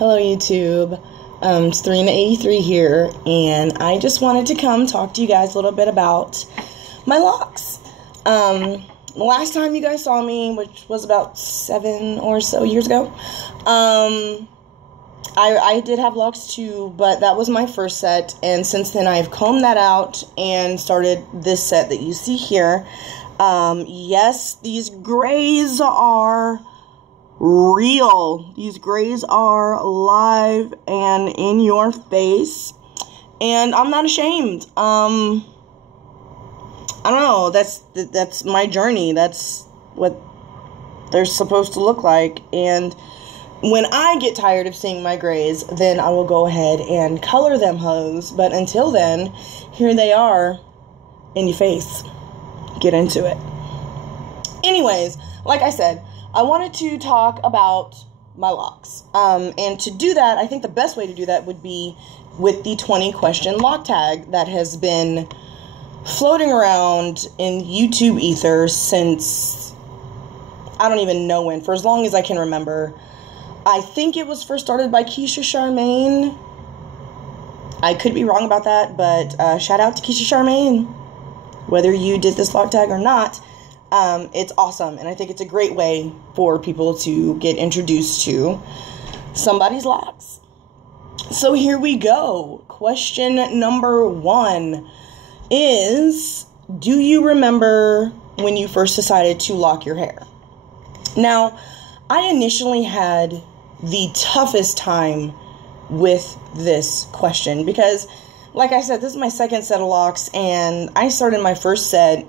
Hello YouTube, it's Serena83 here, and I just wanted to come talk to you guys a little bit about my locks. The last time you guys saw me, which was about 7 or so years ago, I did have locks too, but that was my first set, and since then I've combed that out and started this set that you see here. Yes, these grays are real. These grays are live and in your face, and I'm not ashamed. I don't know, that's my journey. That's what they're supposed to look like, and when I get tired of seeing my grays, then I will go ahead and color them hoes. But until then, here they are in your face. Get into it. Anyways, like I said, I wanted to talk about my locks. And to do that, I think the best way to do that would be with the 20 question lock tag that has been floating around in YouTube ether since I don't even know when, for as long as I can remember. I think it was first started by Keisha Charmaine. I could be wrong about that, but shout out to Keisha Charmaine. Whether you did this lock tag or not, it's awesome, and I think it's a great way for people to get introduced to somebody's locks. So here we go. Question number 1 is, do you remember when you first decided to lock your hair? Now, I initially had the toughest time with this question because, like I said, this is my second set of locks, and I started my first set,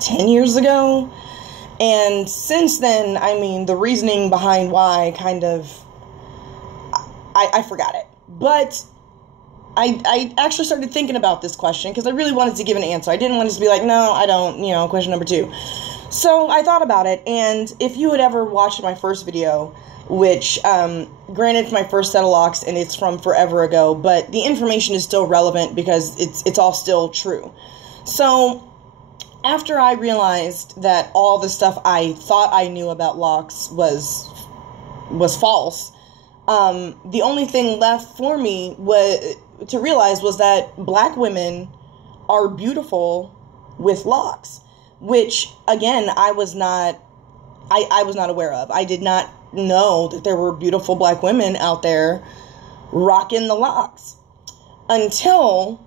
10 years ago, and since then, I mean, the reasoning behind why kind of, I forgot it, but I actually started thinking about this question because I really wanted to give an answer. I didn't want to just be like, no, I don't, question number 2. So I thought about it, and if you had ever watched my first video, which, granted, it's my first set of locks, and it's from forever ago, but the information is still relevant because it's all still true. So after I realized that all the stuff I thought I knew about locks was false, the only thing left for me to realize was that black women are beautiful with locks, which, again, I was not aware of. I did not know that there were beautiful black women out there rocking the locks until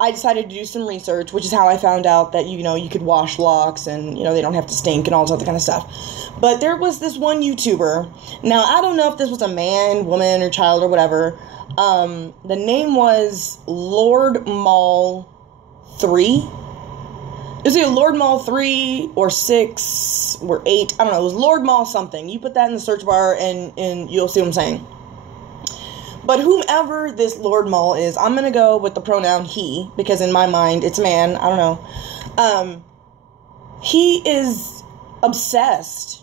I decided to do some research, which is how I found out that, you could wash locks and, they don't have to stink and all this other kind of stuff. But there was this one YouTuber. Now, I don't know if this was a man, woman, or child or whatever. The name was Lord Maul 3. It was either Lord Maul 3 or 6 or 8. I don't know. It was Lord Maul something. You put that in the search bar and you'll see what I'm saying. But whomever this Lord Maul is, I'm going to go with the pronoun he, because in my mind, it's man. I don't know. He is obsessed,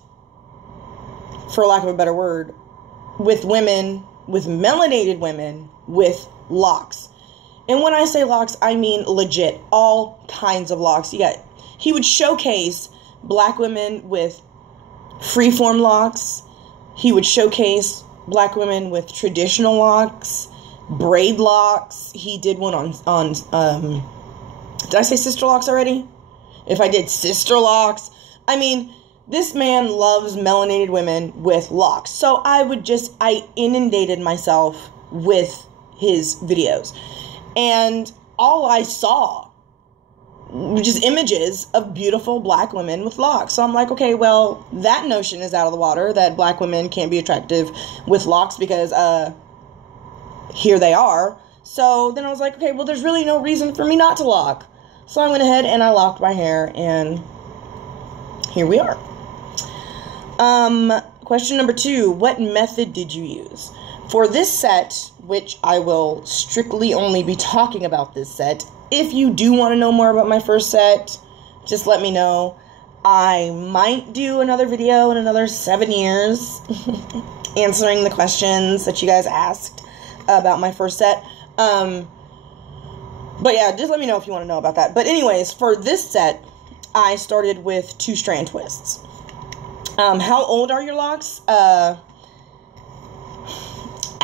for lack of a better word, with women, with melanated women, with locks. And when I say locks, I mean legit, all kinds of locks. He would showcase black women with freeform locks. He would showcase black women with traditional locks, braid locks. He did one on did I say sister locks already? If I did sister locks, I mean, this man loves melanated women with locks. So I inundated myself with his videos. And all I saw were just images of beautiful black women with locks. So I'm like, okay, well, that notion is out of the water, that black women can't be attractive with locks because, here they are. So then I was like, okay, well, there's really no reason for me not to lock. So I went ahead and I locked my hair, and here we are. Question number 2, what method did you use? For this set, which I will strictly only be talking about this set, if you do want to know more about my first set, just let me know. I might do another video in another 7 years answering the questions that you guys asked about my first set. But yeah, just let me know if you want to know about that. But anyways, for this set, I started with 2 strand twists. How old are your locks?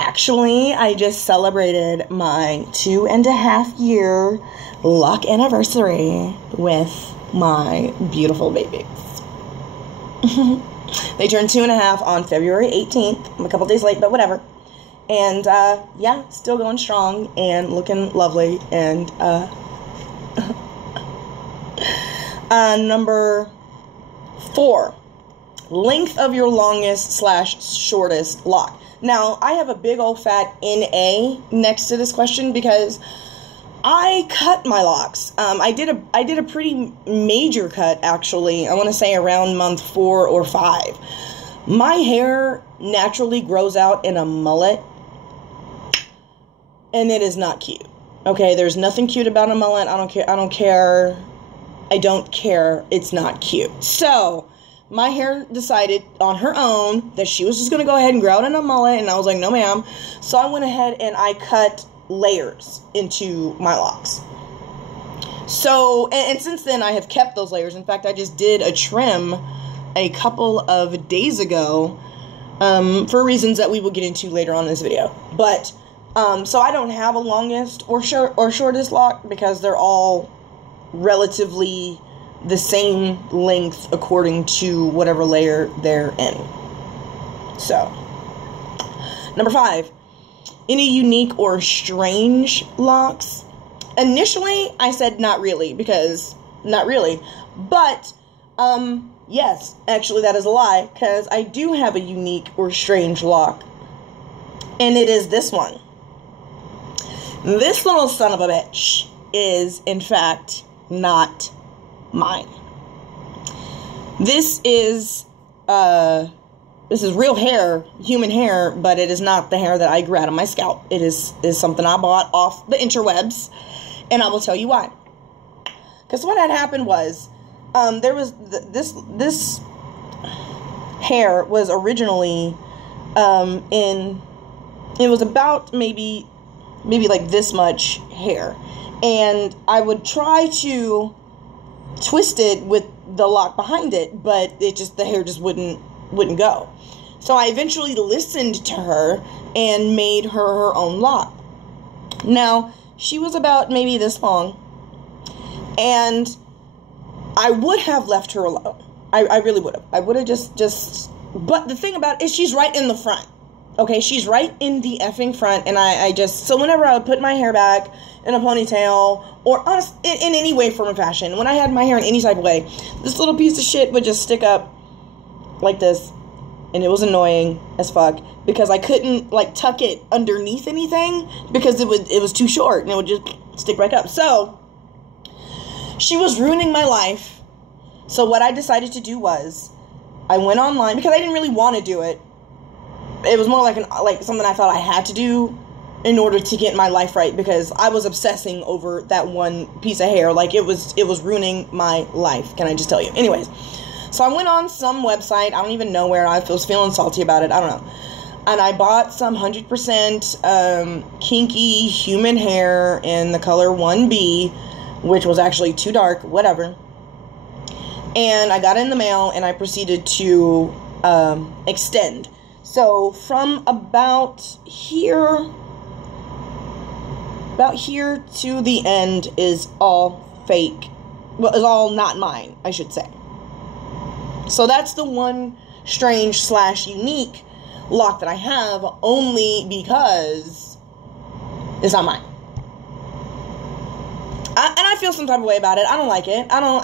actually, I just celebrated my 2.5-year lock anniversary with my beautiful babies. They turned 2.5 on February 18th. I'm a couple days late, but whatever. And, yeah, still going strong and looking lovely. And, number 4, length of your longest/shortest lock. Now, I have a big old fat NA next to this question because I cut my locks. I did a pretty major cut, actually. I want to say around month 4 or 5. My hair naturally grows out in a mullet, and it is not cute. Okay, there's nothing cute about a mullet. I don't care. It's not cute. So, my hair decided on her own that she was just going to go ahead and grow out in a mullet, and I was like, no ma'am. So I went ahead and I cut layers into my locks. So, and since then I have kept those layers. In fact, I just did a trim a couple of days ago, for reasons that we will get into later on in this video. But, so I don't have a longest or shortest lock because they're all relatively the same length according to whatever layer they're in. So, number 5. Any unique or strange locks? Initially, I said not really, because not really. But, yes, actually that is a lie, because I do have a unique or strange lock. And it is this one. This little son of a bitch is, in fact, not mine. This is real hair, human hair, but it is not the hair that I grew out of my scalp. It is something I bought off the interwebs, and I will tell you why. Because what had happened was, there was this hair was originally it was about maybe like this much hair, and I would try to twist it with the lock behind it, but the hair just wouldn't go. So I eventually listened to her and made her own lock. Now, she was about maybe this long, and I would have left her alone. I really would have. I would have just, but the thing about it is she's right in the front. Okay, she's right in the effing front, and so whenever I would put my hair back in a ponytail, or in any way, form, or fashion, when I had my hair in any type of way, this little piece of shit would just stick up like this, and it was annoying as fuck, because I couldn't, like, tuck it underneath anything, because it was too short, and it would just stick back up. So, she was ruining my life. So what I decided to do was, I went online, because I didn't really want to do it. It was more like something I thought I had to do in order to get my life right, because I was obsessing over that one piece of hair. Like, it was ruining my life, can I just tell you? Anyways, so I went on some website, I don't even know where, I was feeling salty about it, I don't know. And I bought some 100% kinky human hair in the color 1B, which was actually too dark, whatever. And I got it in the mail, and I proceeded to extend. So from about here to the end is all fake. Well, is all not mine, I should say. So that's the one strange/unique lock that I have, only because it's not mine. I feel some type of way about it. I don't like it. I don't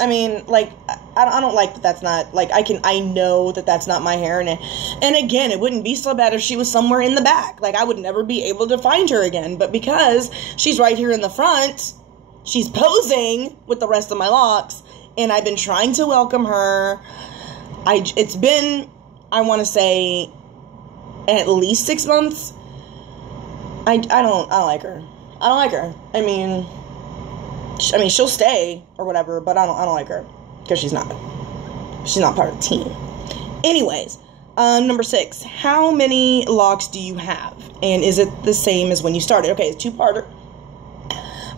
like that that's not, like, I know that that's not my hair, and again, it wouldn't be so bad if she was somewhere in the back. Like, I would never be able to find her again, but because she's right here in the front, she's posing with the rest of my locks, and I've been trying to welcome her. It's been, I want to say, at least 6 months. I don't like her. I don't like her. I mean, she'll stay or whatever, but I don't like her, because she's not part of the team. Anyways, number 6, how many locks do you have, and is it the same as when you started? Okay, it's two-parter.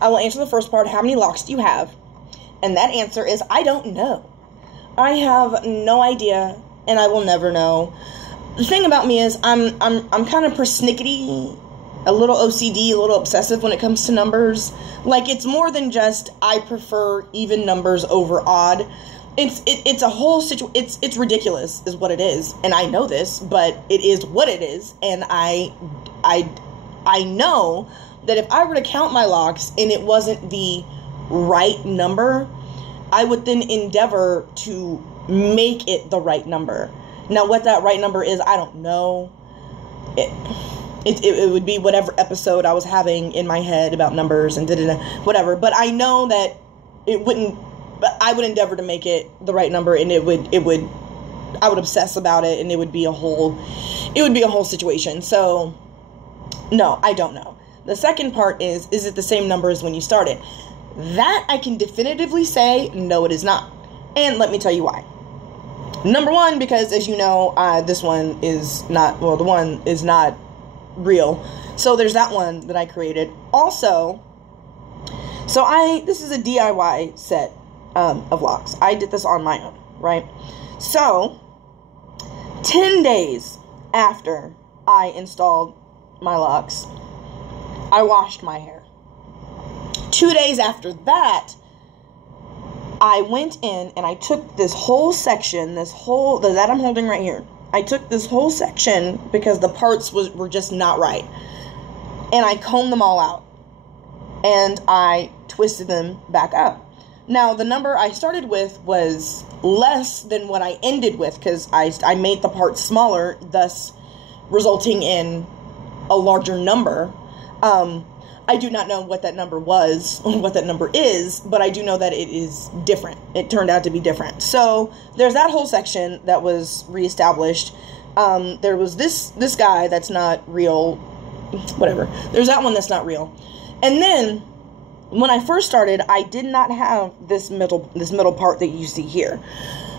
I will answer the first part, how many locks do you have? And that answer is, I don't know. I have no idea, and I will never know. the thing about me is I'm kind of persnickety, a little OCD, a little obsessive when it comes to numbers. Like, it's more than just I prefer even numbers over odd. It's a whole it's ridiculous is what it is, and I know this, but it is what it is, and I know that if I were to count my locks and it wasn't the right number, I would then endeavor to make it the right number. Now, what that right number is, I don't know. It would be whatever episode I was having in my head about numbers and whatever. But I know that it wouldn't. But I would endeavor to make it the right number, and I would obsess about it, and it would be a whole situation. So, no, I don't know. The second part is it the same number as when you started? That I can definitively say, no, it is not. And let me tell you why. Number one, because as you know, this one is not, well, the one is not real. So there's that one that I created. Also, this is a DIY set of locks. I did this on my own, right? So, 10 days after I installed my locks, I washed my hair. 2 days after that, I went in and I took this whole section, that I'm holding right here. I took this whole section because the parts were just not right. And I combed them all out. And I twisted them back up. Now, the number I started with was less than what I ended with because I made the parts smaller, thus resulting in a larger number. I do not know what that number was or what that number is, but I do know that it is different. It turned out to be different. So there's that whole section that was reestablished. There was this guy that's not real, whatever. There's that one that's not real. And then when I first started, I did not have this middle part that you see here.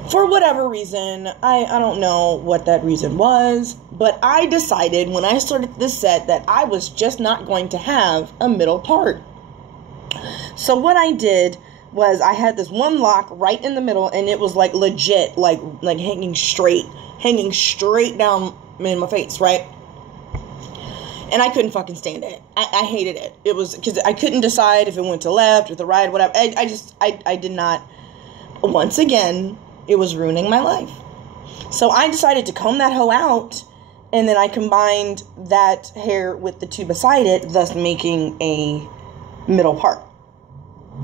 For whatever reason, I don't know what that reason was, but I decided when I started this set that I was just not going to have a middle part. So what I did was I had this one lock right in the middle, and it was like legit, like hanging straight down in my face, right? And I couldn't fucking stand it. I hated it. It was because I couldn't decide if it went to left or the right, whatever. I did not. Once again, it was ruining my life. So I decided to comb that hoe out, and then I combined that hair with the two beside it, thus making a middle part.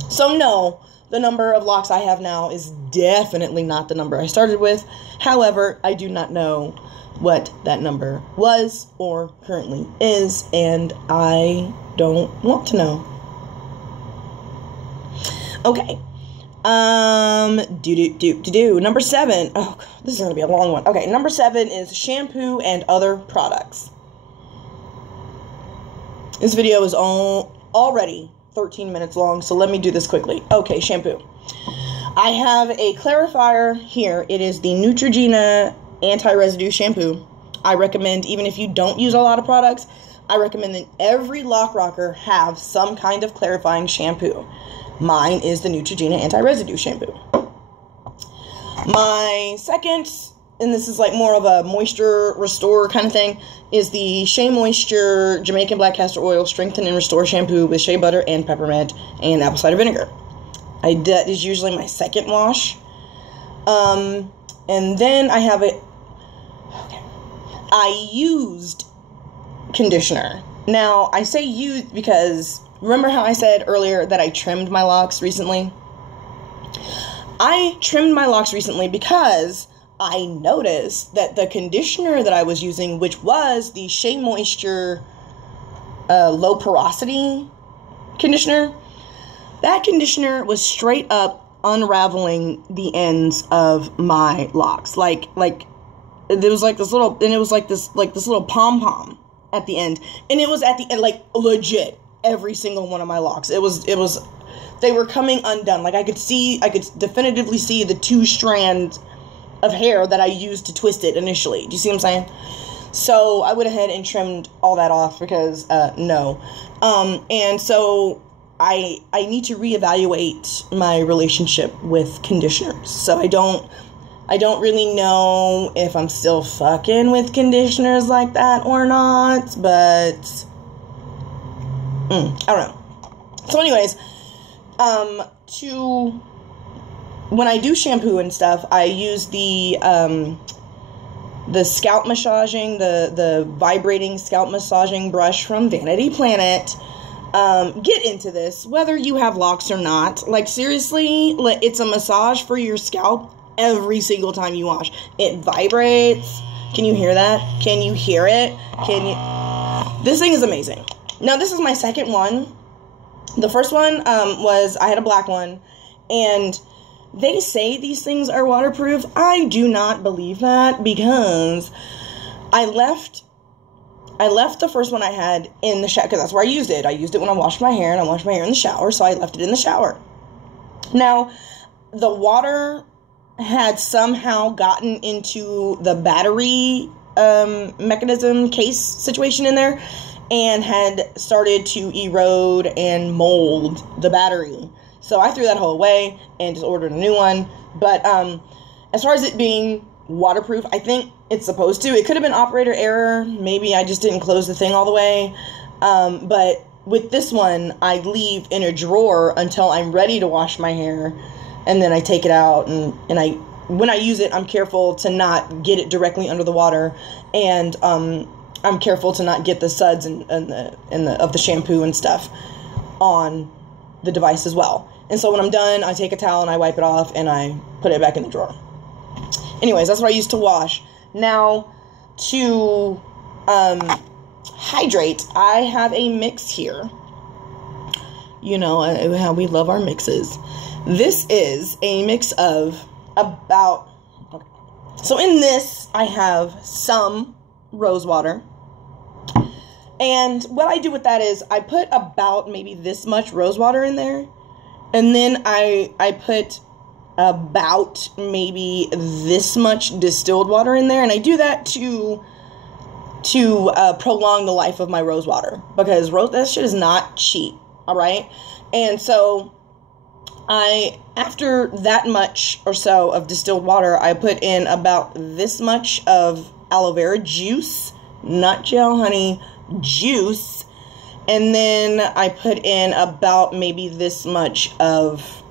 So no, the number of locks I have now is definitely not the number I started with. However, I do not know what that number was or currently is, and I don't want to know. Okay. Number 7. Oh, God, this is going to be a long one. Okay, number 7 is shampoo and other products. This video is already 13 minutes long, so let me do this quickly. Okay, shampoo. I have a clarifier here. It is the Neutrogena anti-residue shampoo. I recommend, even if you don't use a lot of products, I recommend that every lock rocker have some kind of clarifying shampoo. Mine is the Neutrogena anti-residue shampoo. My second, and this is like more of a moisture restore kind of thing, is the Shea Moisture Jamaican Black Castor Oil Strengthen and Restore Shampoo with shea butter and peppermint and apple cider vinegar. That is usually my second wash. And then I have I used conditioner. Now, I say used because remember how I said earlier that I trimmed my locks recently? I trimmed my locks recently because I noticed that the conditioner that I was using, which was the Shea Moisture low porosity conditioner, that conditioner was straight up unraveling the ends of my locks. Like there was like this little, and it was like this little pom-pom at the end, and it was at the end, like legit every single one of my locks. It was they were coming undone. Like I could definitively see the 2 strands of hair that I used to twist it initially. Do you see what I'm saying? So I went ahead and trimmed all that off because no. And so I need to reevaluate my relationship with conditioners. So I don't I don't really know if I'm still fucking with conditioners like that or not, but I don't know. So anyways, when I do shampoo and stuff, I use the scalp massaging, the vibrating scalp massaging brush from Vanity Planet. Get into this, whether you have locks or not. Like, seriously, it's a massage for your scalp every single time you wash. It vibrates. Can you hear that? Can you hear it? This thing is amazing. Now, this is my second one. The first one was, I had a black one, and they say these things are waterproof. I do not believe that, because I left the first one I had in the shower, because that's where I used it. I used it when I washed my hair, and I washed my hair in the shower, so I left it in the shower. Now, the water had somehow gotten into the battery mechanism case situation in there, and had started to erode and mold the battery. So I threw that whole away and just ordered a new one. But as far as it being waterproof, I think it's supposed to. It could have been operator error. Maybe I just didn't close the thing all the way. But with this one, I leave in a drawer until I'm ready to wash my hair. And then I take it out, and when I use it, I'm careful to not get it directly under the water. And I'm careful to not get the suds and of the shampoo and stuff on the device as well. And so when I'm done, I take a towel and I wipe it off and I put it back in the drawer. Anyways, that's what I used to wash. Now, to hydrate, I have a mix here. You know how we love our mixes. This is a mix of about... Okay. So in this, I have some rose water. And what I do with that is I put about maybe this much rose water in there. And then I put about maybe this much distilled water in there. And I do that to prolong the life of my rose water. Because that shit is not cheap. All right? And so after that much or so of distilled water, I put in about this much of aloe vera juice. Not gel, honey. Juice. And then I put in about maybe this much of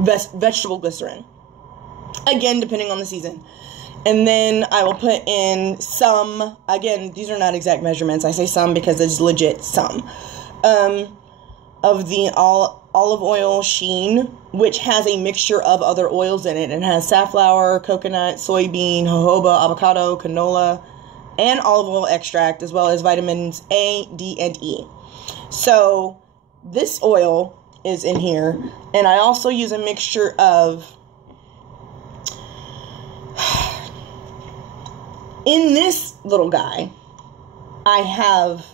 vegetable glycerin. Again, depending on the season. And then I will put in some, again, these are not exact measurements. I say some because it's legit some, of the olive oil sheen, which has a mixture of other oils in it. It has safflower, coconut, soybean, jojoba, avocado, canola, and olive oil extract, as well as vitamins A, D, and E. So this oil is in here, and I also use a mixture of, in this little guy, I have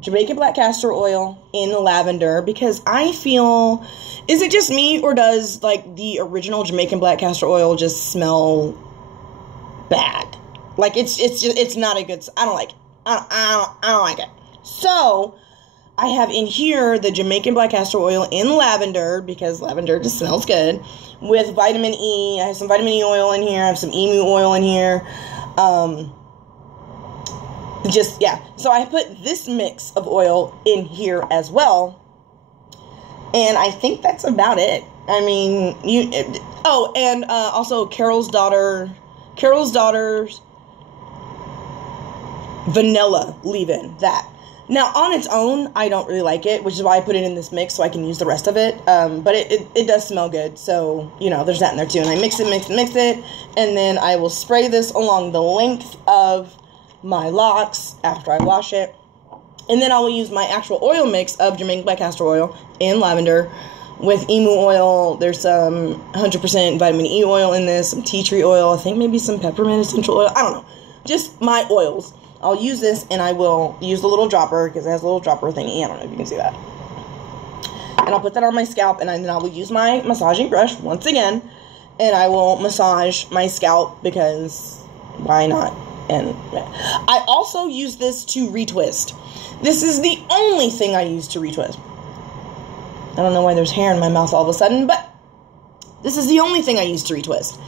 Jamaican black castor oil in lavender, because I feel, is it just me, or does like the original Jamaican black castor oil just smell bad? Like, it's not a good... I don't like it. I don't like it. So, I have in here the Jamaican black castor oil in lavender, because lavender just smells good, with vitamin E. I have some vitamin E oil in here. I have some emu oil in here. So I put this mix of oil in here as well. And I think that's about it. I mean, also Carol's Daughter's vanilla leave-in, that. Now, on its own, I don't really like it, which is why I put it in this mix so I can use the rest of it. But it does smell good, so, there's that in there too. And I mix it, and then I will spray this along the length of my locks after I wash it. And then I will use my actual oil mix of Jamaican black castor oil in lavender with emu oil. There's some 100% vitamin E oil in this, some tea tree oil, I think maybe some peppermint essential oil. I don't know. Just my oils. I'll use this, and I will use the little dropper, because it has a little dropper thingy. I don't know if you can see that. And I'll put that on my scalp, and then I will use my massaging brush once again, and I will massage my scalp, because why not? And I also use this to retwist. This is the only thing I use to retwist. I don't know why there's hair in my mouth all of a sudden, but This is the only thing I use to retwist.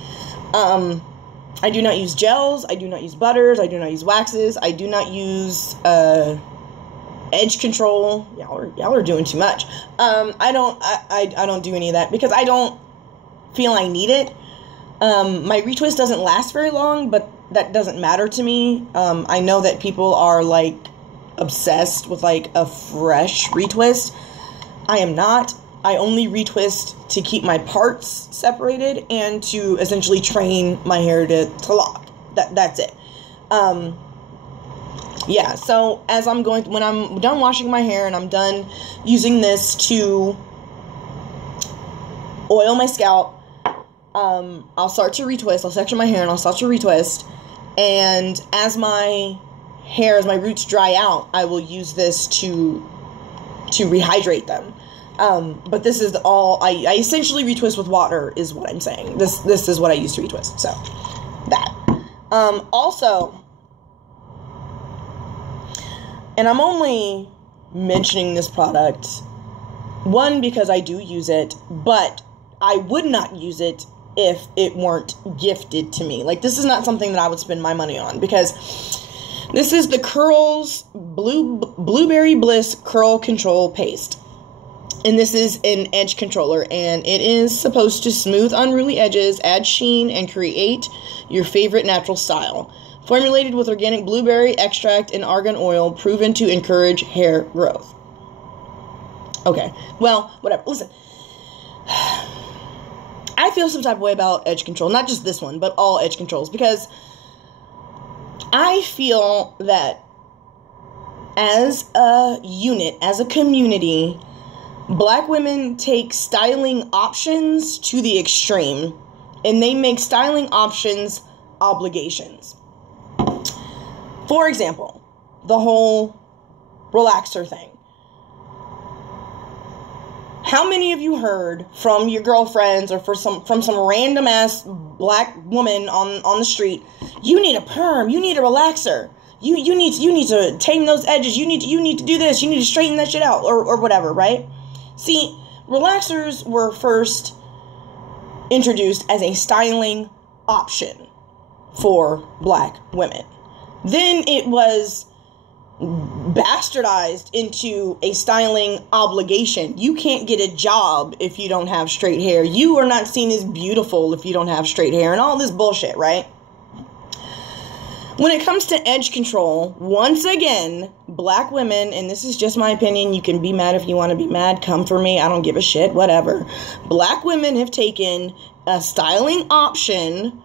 I do not use gels. I do not use butters. I do not use waxes. I do not use edge control. Y'all are doing too much. I don't do any of that because I don't feel I need it. My retwist doesn't last very long, but that doesn't matter to me. I know that people are like obsessed with like a fresh retwist. I am not. I only retwist to keep my parts separated and to essentially train my hair to lock. That's it. Yeah, so as when I'm done washing my hair and I'm done using this to oil my scalp, I'll start to retwist. I'll section my hair and I'll start to retwist. And as my roots dry out, I will use this to rehydrate them. But this is all, I essentially retwist with water is what I'm saying. This is what I use to retwist. So, that. Also, and I'm only mentioning this product, one, because I do use it, but I would not use it if it weren't gifted to me. Like, this is not something that I would spend my money on, because this is the Curls Blueberry Bliss Curl Control Paste. And this is an edge controller, and it is supposed to smooth unruly edges, add sheen, and create your favorite natural style. Formulated with organic blueberry extract and argan oil, proven to encourage hair growth. Okay, well, whatever. Listen, I feel some type of way about edge control. Not just this one, but all edge controls. Because I feel that as a unit, as a community, Black women take styling options to the extreme, and they make styling options obligations. For example, the whole relaxer thing. How many of you heard from your girlfriends or from some random ass Black woman on the street, you need a perm, you need a relaxer, you need to tame those edges, you need to do this, you need to straighten that shit out, or whatever, right? See, relaxers were first introduced as a styling option for Black women. Then it was bastardized into a styling obligation. You can't get a job if you don't have straight hair. You are not seen as beautiful if you don't have straight hair, and all this bullshit, right? When it comes to edge control, once again, Black women, and this is just my opinion, you can be mad if you want to be mad, come for me, I don't give a shit, whatever. Black women have taken a styling option,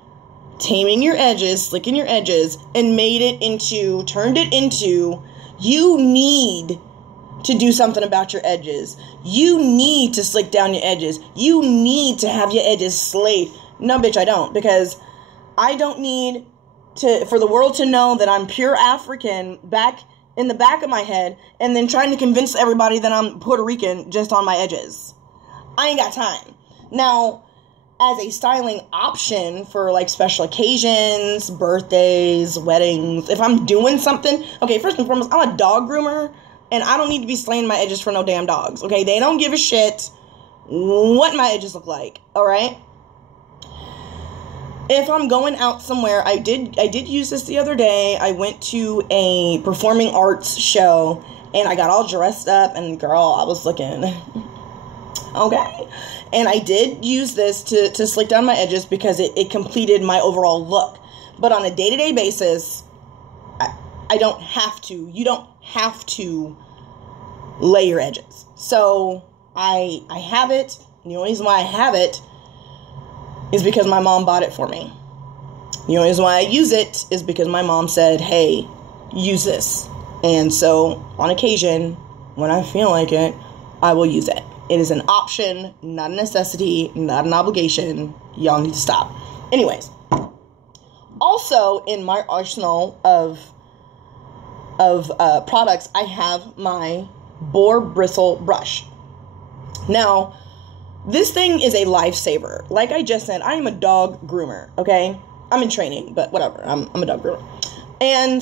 taming your edges, slicking your edges, and turned it into, you need to do something about your edges. You need to slick down your edges. You need to have your edges slayed. No, bitch, I don't, because I don't need for the world to know that I'm pure African back in the back of my head, and then trying to convince everybody that I'm Puerto Rican just on my edges. I ain't got time. Now, as a styling option for like special occasions, birthdays, weddings, if I'm doing something, okay, first and foremost, I'm a dog groomer, and I don't need to be slaying my edges for no damn dogs, okay? They don't give a shit what my edges look like, alright? If I'm going out somewhere, I did use this the other day. I went to a performing arts show, and I got all dressed up, and girl, I was looking okay. And I did use this to slick down my edges because it completed my overall look. But on a day-to-day basis, I don't have to. You don't have to lay your edges. So I have it. The only reason why I have it is because my mom bought it for me. The only reason why I use it is because my mom said, hey, use this. And so, on occasion, when I feel like it, I will use it. It is an option, not a necessity, not an obligation. Y'all need to stop. Anyways, also in my arsenal of products, I have my boar bristle brush. Now, this thing is a lifesaver. Like I just said, I am a dog groomer, okay? I'm in training, but whatever. I'm a dog groomer. And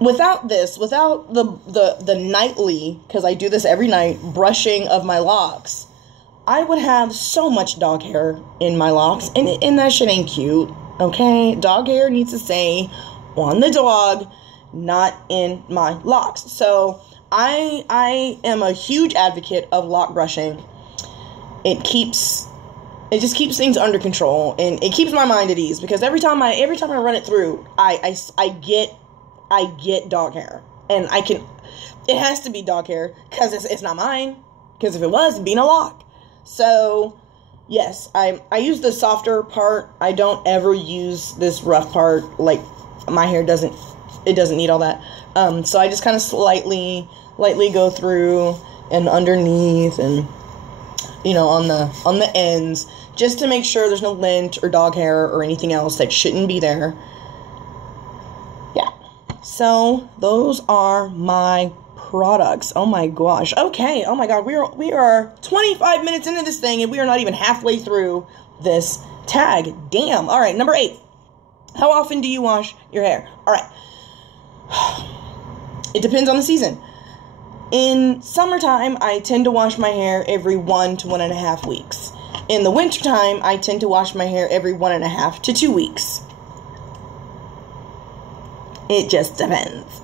without the nightly, because I do this every night, brushing of my locks, I would have so much dog hair in my locks, and that shit ain't cute, okay? Dog hair needs to stay on the dog, not in my locks. So I am a huge advocate of lock brushing. It just keeps things under control, and it keeps my mind at ease, because every time I run it through, I get dog hair, and it has to be dog hair, because it's not mine, because if it was, it'd be in a lock. So yes, I use the softer part. I don't ever use this rough part. Like, my hair doesn't need all that. So I just kind of lightly go through and underneath, and on the ends, just to make sure there's no lint or dog hair or anything else that shouldn't be there. Yeah. So those are my products. Oh my gosh. Okay. Oh my god. We are 25 minutes into this thing, and we are not even halfway through this tag. Damn. All right. Number 8. How often do you wash your hair? All right. It depends on the season. In summertime, I tend to wash my hair every 1 to 1.5 weeks. In the wintertime, I tend to wash my hair every 1.5 to 2 weeks. It just depends.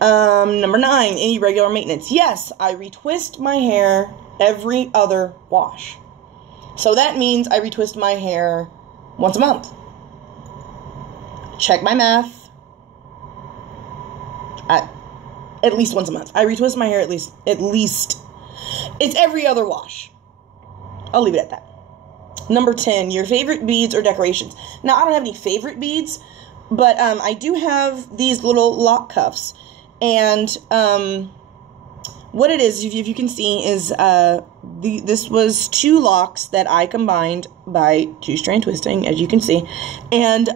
Number 9, any regular maintenance. Yes, I retwist my hair every other wash. So that means I retwist my hair once a month. Check my math. At least once a month. I retwist my hair at least. It's every other wash. I'll leave it at that. Number 10, your favorite beads or decorations. Now, I don't have any favorite beads, but I do have these little lock cuffs. And what it is, if you can see, is this was 2 locks that I combined by 2-strand twisting, as you can see. And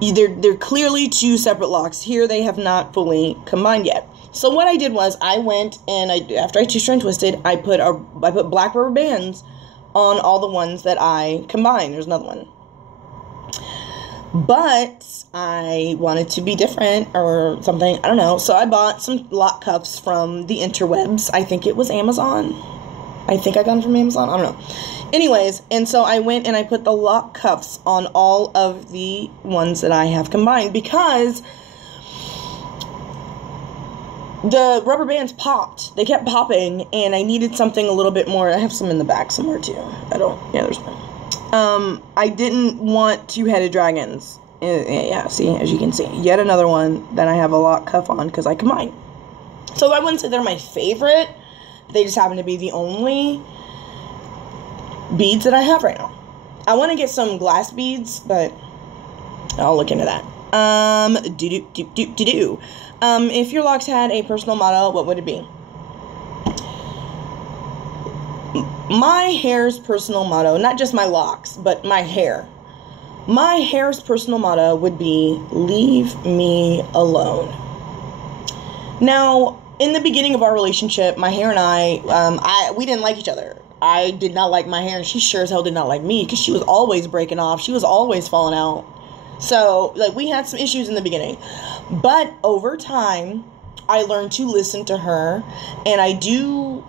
they're clearly 2 separate locks. Here they have not fully combined yet. So what I did was I went and after I 2-strand twisted, I put black rubber bands on all the ones that I combined. There's another one. But I wanted to be different or something. I don't know. So I bought some lock cuffs from the interwebs. I think it was Amazon. I think I got them from Amazon. I don't know. Anyways, and so I went and I put the lock cuffs on all of the ones that I have combined, because the rubber bands popped. They kept popping, and I needed something a little bit more. I have some in the back somewhere too. There's one. I didn't want 2-headed dragons. Yeah, see, as you can see, yet another one that I have a lock cuff on because I combine. So I wouldn't say they're my favorite. They just happen to be the only beads that I have right now. I want to get some glass beads, but I'll look into that. If your locks had a personal motto, what would it be? My hair's personal motto, not just my locks, but my hair. My hair's personal motto would be, leave me alone. Now, in the beginning of our relationship, my hair and we didn't like each other. I did not like my hair, and she sure as hell did not like me, because she was always breaking off. She was always falling out. So, we had some issues in the beginning. But over time, I learned to listen to her, and I do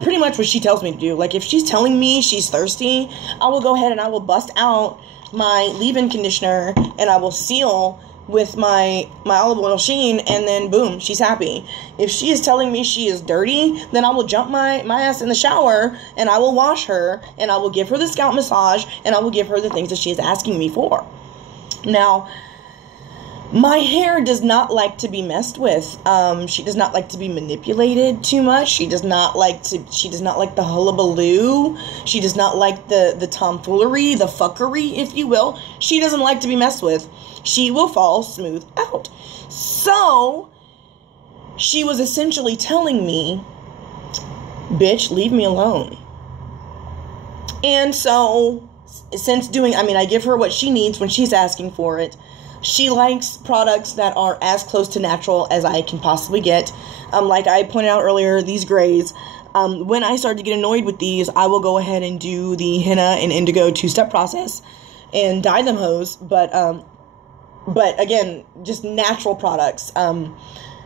pretty much what she tells me to do. Like, if she's telling me she's thirsty, I will go ahead and I will bust out my leave-in conditioner, and I will seal with my olive oil sheen, and then boom, she's happy. If she is telling me she is dirty, then I will jump my ass in the shower, and I will wash her, and I will give her the scalp massage, and I will give her the things that she is asking me for. Now, my hair does not like to be messed with. She does not like to be manipulated too much. She does not like the hullabaloo. She does not like the tomfoolery, the fuckery, if you will. She doesn't like to be messed with. She will fall smooth out. So, she was essentially telling me, bitch, leave me alone. And so, I give her what she needs when she's asking for it. She likes products that are as close to natural as I can possibly get. Like I pointed out earlier, these grays. When I start to get annoyed with these, I will go ahead and do the henna and indigo 2-step process and dye them hoes. But again, just natural products.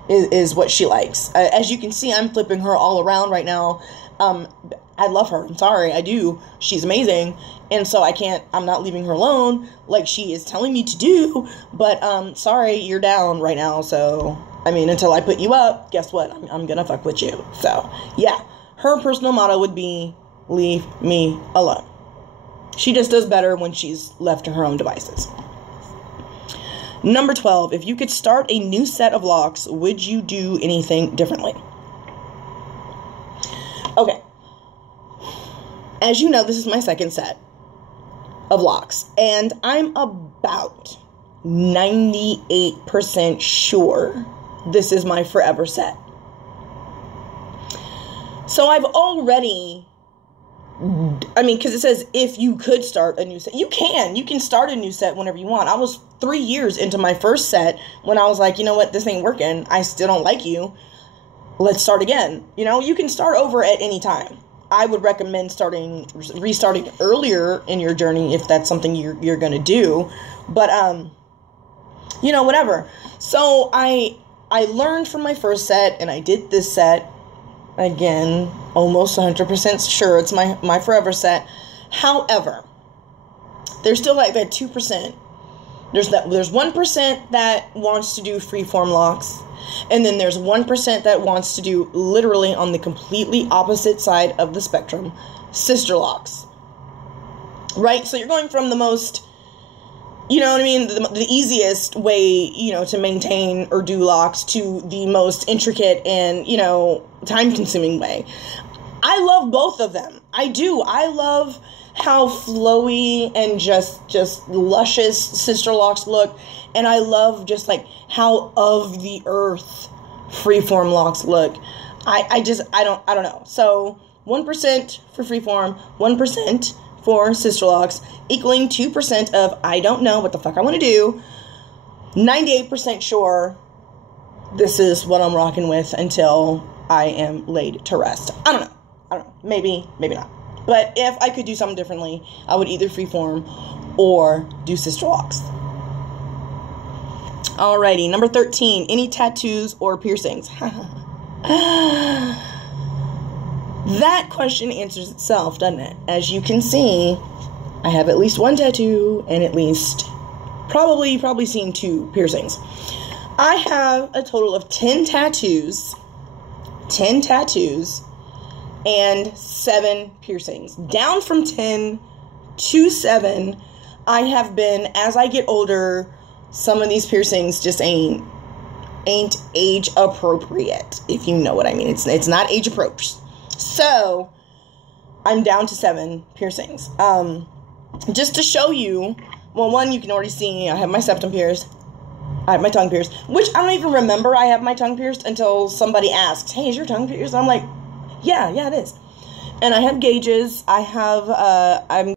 is what she likes. As you can see, I'm flipping her all around right now. I love her. I'm sorry, I do. She's amazing. And so I'm not leaving her alone like she is telling me to do. But, sorry, you're down right now. So, I mean, until I put you up, guess what? I'm gonna fuck with you. So, yeah. Her personal motto would be, leave me alone. She just does better when she's left to her own devices. Number 12, if you could start a new set of locks, would you do anything differently? Okay. As you know, this is my second set of locks, and I'm about 98% sure this is my forever set. So I've already, because it says if you could start a new set. You can start a new set whenever you want. I was 3 years into my first set when I was like, you know what, this ain't working. I still don't like you. Let's start again. You can start over at any time. I would recommend restarting earlier in your journey if that's something you're going to do. But, whatever. So I learned from my first set, and I did this set. Again, almost 100% sure it's my forever set. However, there's still like that 2%. There's 1% that wants to do freeform locks. And then there's 1% that wants to do, literally on the completely opposite side of the spectrum, sister locks. Right? So you're going from the most, the easiest way, to maintain or do locks to the most intricate and, time-consuming way. I love both of them. I do. I love how flowy and just luscious sister locks look. And I love just like how of the earth freeform locks look. I don't know. So 1% for freeform, 1% for sister locks, equaling 2% of I don't know what the fuck I want to do. 98% sure this is what I'm rocking with until I am laid to rest. I don't know. Maybe not. But if I could do something differently, I would either freeform or do sister locks. Alrighty, number 13. Any tattoos or piercings? That question answers itself, doesn't it? As you can see, I have at least one tattoo and at least probably seen 2 piercings. I have a total of 10 tattoos, and 7 piercings. Down from 10 to 7. I have been, as I get older, some of these piercings just ain't age appropriate, if you know what I mean. It's not age appropriate. So I'm down to 7 piercings. Just to show you, well, one, you can already see I have my septum pierced. I have my tongue pierced, which I don't even remember I have my tongue pierced until somebody asks, hey, is your tongue pierced? I'm like, yeah, it is. And I have gauges. I have, I'm